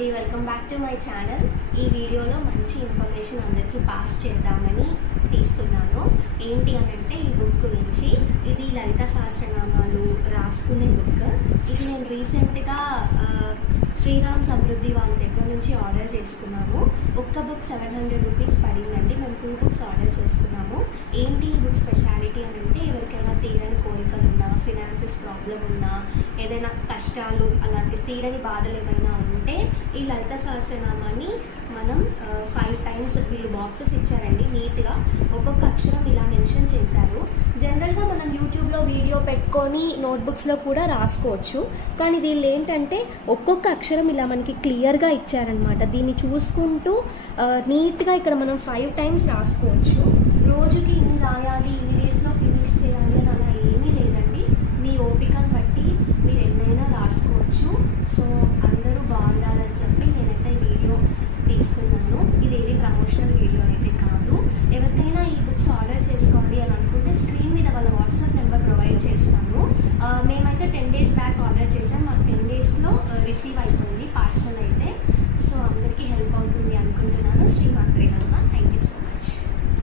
అండి, welcome back to my channel. ఈ వీడియోలో మంచి ఇన్ఫర్మేషన్ అందరికీ పాస్ చేద్దామని తీస్తున్నాను. ఏంటి అని అంటే ఈ బుక్ గురించి. ఇది లలిత సహస్రనామాలు రాసుకునే బుక్. ఇది నేను రీసెంట్గా శ్రీరామ్ సమృద్ధి వాళ్ళ దగ్గర నుంచి ఆర్డర్ చేసుకున్నాము. ఒక్క బుక్ 700 రూపీస్ పడిందండి. మేము 2 బుక్స్ ఆర్డర్ చేసుకున్నాము. ఏంటి ఈ బుక్ స్పెషాలిటీ అని అంటే ఎవరికైనా తీరని కోరికలు ఉన్నా, ఫినాన్సెస్ ప్రాబ్లం ఉన్నా, ఏదైనా కష్టాలు అలాంటి తీరని బాధలు ఏమైనా ఉంటే ఈ లలిత సహస్రనామాన్ని మనం 5 టైమ్స్ వీళ్ళు బాక్సెస్ ఇచ్చారండి. నీట్గా ఒక్కొక్క అక్షరం ఇలా మెన్షన్ చేశారు. జనరల్గా మనం యూట్యూబ్లో వీడియో పెట్టుకొని నోట్బుక్స్లో కూడా రాసుకోవచ్చు, కానీ వీళ్ళు ఏంటంటే ఒక్కొక్క అక్షరం ఇలా మనకి క్లియర్గా ఇచ్చారనమాట. దీన్ని చూసుకుంటూ నీట్గా ఇక్కడ మనం 5 టైమ్స్ రాసుకోవచ్చు. రోజుకి ఇన్ని రాయాలి, ఇన్ని డేస్లో ఫినిష్ చేయాలి అని అలా ఏమీ లేదండి. మీ ఓపికను బట్టి మీరు ఎన్నైనా రాసుకోవచ్చు. సో అందరూ బాగుండాలని చెప్పి నేనైతే వీడియో తీసుకున్నాను. ఇది ఏది ప్రమోషనల్ వీడియో అయితే కాదు. ఎవరికైనా ఈ బుక్స్ ఆర్డర్ చేసుకోవాలి అని అనుకుంటే స్క్రీన్ మీద వాళ్ళ వాట్సాప్ నెంబర్ ప్రొవైడ్ చేస్తాను. మేమైతే 10 డేస్ బ్యాక్ ఆర్డర్ చేసాం. మాకు 10 డేస్లో రిసీవ్ అవుతుంది పార్సల్ అయితే. సో అందరికీ హెల్ప్ అవుతుంది అనుకుంటున్నాను. శ్రీమాత్రే నమః. Thank you so much.